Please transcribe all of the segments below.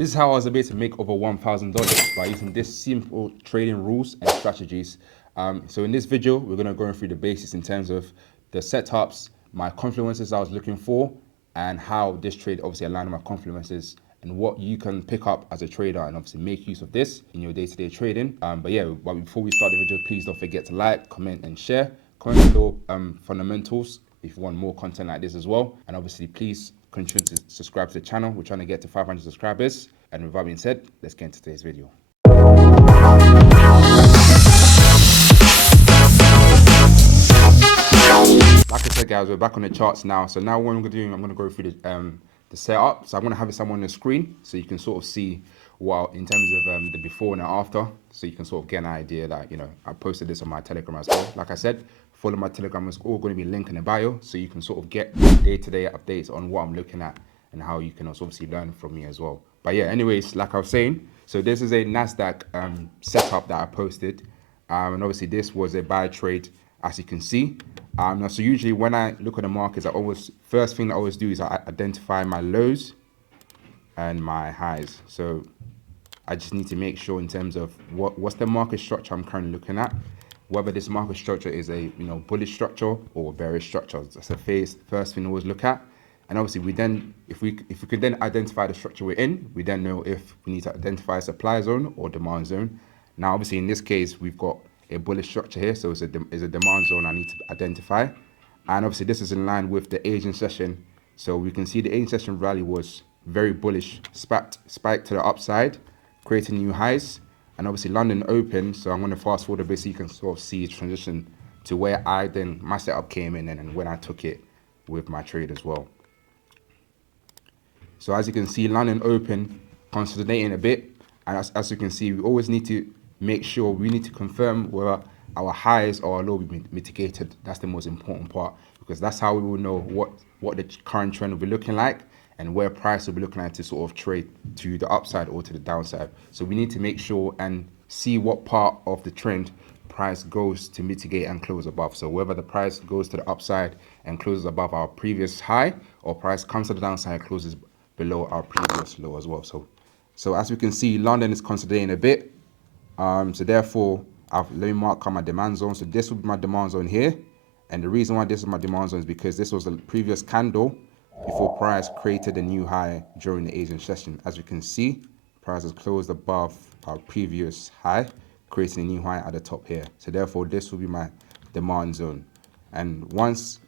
This is how I was able to make over $1,000 by using this simple trading rules and strategies. So in this video, we're going to go through the basics in terms of the setups, my confluences I was looking for, and how this trade obviously aligned with my confluences, and what you can pick up as a trader and obviously make use of this in your day-to-day trading. But before we start the video, please don't forget to like, comment, and share. Comment below fundamentals if you want more content like this as well. And obviously, please continue to subscribe to the channel. We're trying to get to 500 subscribers. And with that being said, let's get into today's video. Like I said, guys, we're back on the charts now. So now what I'm going to do, I'm going to go through the setup. So I'm going to have it somewhere on the screen so you can sort of see what in terms of the before and the after. So you can sort of get an idea that, I posted this on my Telegram as well. Like I said, follow my Telegram. It's all going to be linked in the bio. So you can sort of get day-to-day updates on what I'm looking at and how you can also obviously learn from me as well. But yeah, anyways, like I was saying, so this is a NASDAQ setup that I posted. And obviously this was a buy trade, as you can see. So usually when I look at the markets, first thing I always do is I identify my lows and my highs. So I just need to make sure in terms of what's the market structure I'm currently looking at, whether this market structure is a bullish structure or bearish structure. That's the first thing I always look at. And obviously we then, if we could then identify the structure we're in, we then know if we need to identify a supply zone or demand zone. Now obviously in this case we've got a bullish structure here, so it's a demand zone I need to identify. And obviously this is in line with the Asian session. So we can see the Asian session rally was very bullish, spiked to the upside, creating new highs. And obviously London opened, so I'm going to fast forward a bit so you can sort of see transition to where my setup came in and when I took it with my trade as well. So as you can see, London open, consolidating a bit. And as you can see, we always need to make sure, we need to confirm whether our highs or our low will be mitigated. That's the most important part, because that's how we will know what the current trend will be looking like and where price will be looking like to sort of trade to the upside or to the downside. So we need to make sure and see what part of the trend price goes to mitigate and close above. So whether the price goes to the upside and closes above our previous high, or price comes to the downside and closes below our previous low as well. So as we can see, London is consolidating a bit. So therefore, let me mark out my demand zone. So this will be my demand zone here. And the reason why this is my demand zone is because this was the previous candle before price created a new high during the Asian session. As you can see, price has closed above our previous high, creating a new high at the top here. So therefore, this will be my demand zone. And once,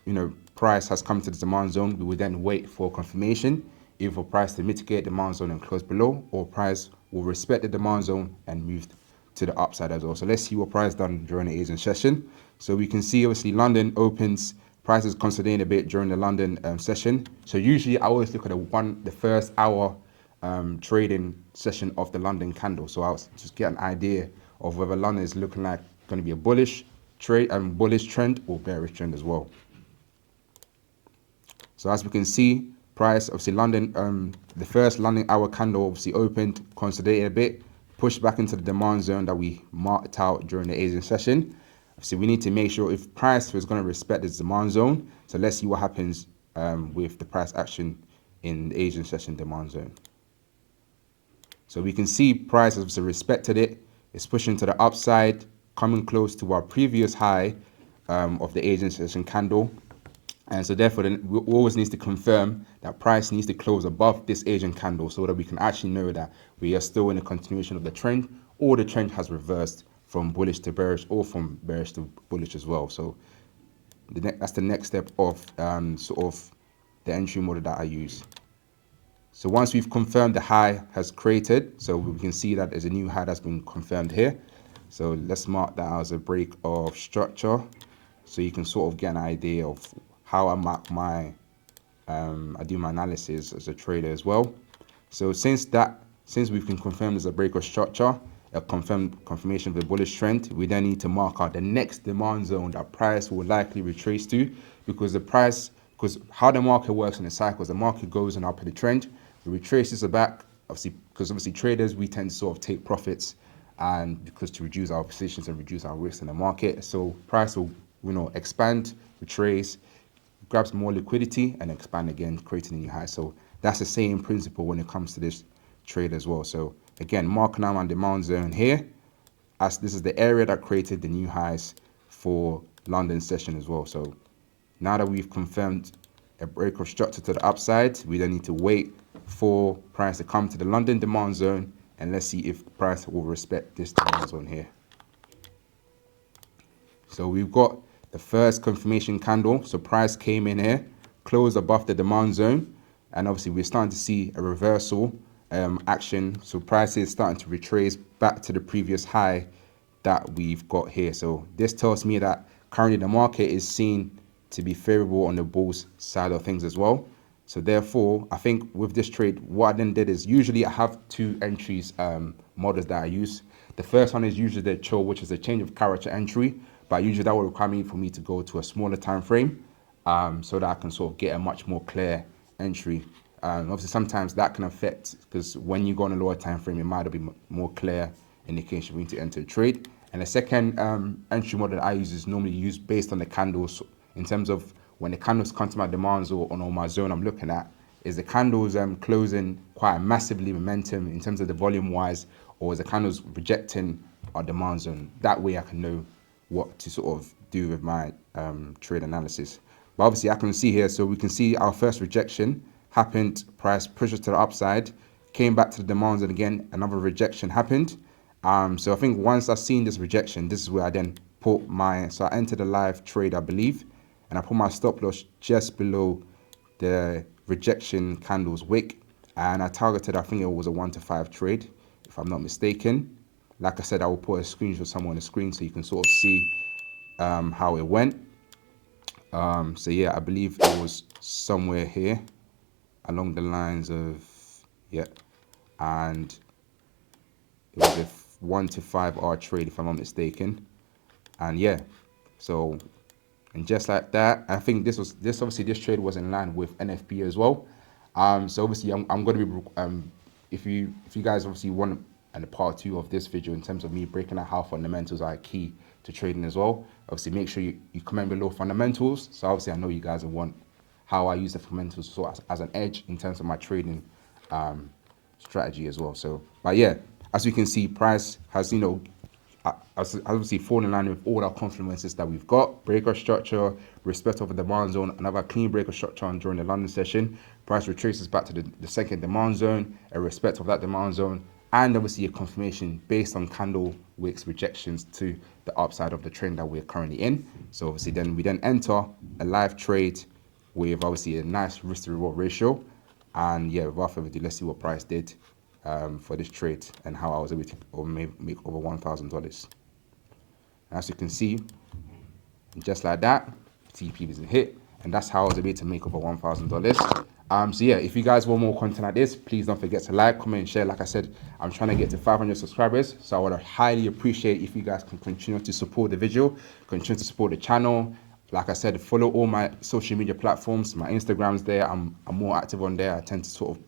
price has come to the demand zone, we will then wait for confirmation, either for price to mitigate the demand zone and close below, or price will respect the demand zone and move to the upside as well. So let's see what price done during the Asian session. So we can see obviously London opens, price is consolidating a bit during the London session. So usually I always look at the first hour trading session of the London candle. So I'll just get an idea of whether London is looking like going to be a bullish trade and bullish trend or bearish trend as well. So as we can see, price obviously London, the first London hour candle obviously opened, consolidated a bit, pushed back into the demand zone that we marked out during the Asian session. So we need to make sure if price was going to respect this demand zone. So let's see what happens with the price action in the Asian session demand zone. So we can see price has respected it. It's pushing to the upside, coming close to our previous high of the Asian session candle. And so therefore, then we always need to confirm that price needs to close above this Asian candle so that we can actually know that we are still in a continuation of the trend, or the trend has reversed from bullish to bearish, or from bearish to bullish as well. So that's the next step of sort of the entry model that I use. So once we've confirmed the high has created, so we can see that there's a new high that's been confirmed here. So let's mark that as a break of structure, so you can sort of get an idea of how I mark I do my analysis as a trader as well. So since we've been confirmed as a break of structure, a confirmation of the bullish trend, we then need to mark out the next demand zone that price will likely retrace to, because how the market works in the cycles, the market goes in upward trend, it retraces it back, because traders, we tend to sort of take profits, and because to reduce our positions and reduce our risk in the market. So price will expand, retrace, grabs more liquidity and expand again, creating a new high. So that's the same principle when it comes to this trade as well. So again, marking out my demand zone here, as this is the area that created the new highs for London session as well. So now that we've confirmed a break of structure to the upside, we then need to wait for price to come to the London demand zone, and let's see if the price will respect this demand zone here. So we've got the first confirmation candle. So price came in here, closed above the demand zone, and obviously we're starting to see a reversal action. So price is starting to retrace back to the previous high that we've got here. So this tells me that currently the market is seen to be favorable on the bulls side of things as well. So therefore, I think with this trade, what I then did is usually I have two entries models that I use. The first one is usually the chill, which is a change of character entry, but usually that will require me for me to go to a smaller time frame so that I can sort of get a much more clear entry. Obviously, sometimes that can affect, because when you go on a lower time frame, it might be more clear indication we need to enter a trade. And the second entry model that I use is normally used based on the candles, in terms of when the candles come to my demands or on my zone I'm looking at, is the candles closing quite massively momentum in terms of the volume wise, or is the candles rejecting our demand zone? That way I can know what to sort of do with my trade analysis. But obviously I can see here, so we can see our first rejection happened, price pushes to the upside, came back to the demand zone again, another rejection happened. So I think once I've seen this rejection, this is where I then put so I entered a live trade, I believe, and I put my stop loss just below the rejection candle's wick, and I targeted, I think it was a 1 to 5 trade, if I'm not mistaken. Like I said, I will put a screenshot somewhere on the screen so you can sort of see how it went. So yeah, I believe it was somewhere here along the lines of, yeah, and it was a 1 to 5 R trade, if I'm not mistaken. And yeah, so, and just like that, I think this trade was in line with NFP as well. So obviously I'm going to be if you guys obviously want a part 2 of this video in terms of me breaking out how fundamentals are key to trading as well, obviously make sure you comment below fundamentals. So obviously I know you guys will want how I use the fundamentals sort of as an edge in terms of my trading strategy as well. So, but yeah, as you can see, price has, obviously fallen in line with all our confluences that we've got. Breaker structure, respect of the demand zone, another clean breaker structure during the London session. Price retraces back to the second demand zone, a respect of that demand zone, and obviously a confirmation based on candle wicks rejections to the upside of the trend that we're currently in. So obviously then we enter a live trade with obviously a nice risk to reward ratio. And yeah, without further ado, let's see what price did for this trade and how I was able to make over $1,000. As you can see, just like that, TP is a hit, and that's how I was able to make over $1,000. So yeah, if you guys want more content like this, please don't forget to like, comment, and share. Like I said, I'm trying to get to 500 subscribers, so I would highly appreciate if you guys can continue to support the video, continue to support the channel. Like I said, follow all my social media platforms. My Instagram's there. I'm more active on there. I tend to sort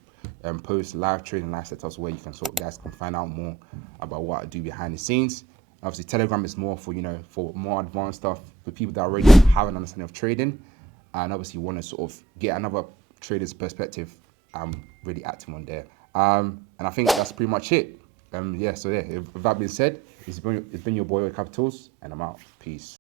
of post live trading live setups where you can guys can find out more about what I do behind the scenes. Obviously, Telegram is more for for more advanced stuff for people that already have an understanding of trading, and obviously want to sort of get another trader's perspective. I'm really active on there, and I think that's pretty much it. Yeah. So yeah, with that being said, it's been your boy Capitals, and I'm out. Peace.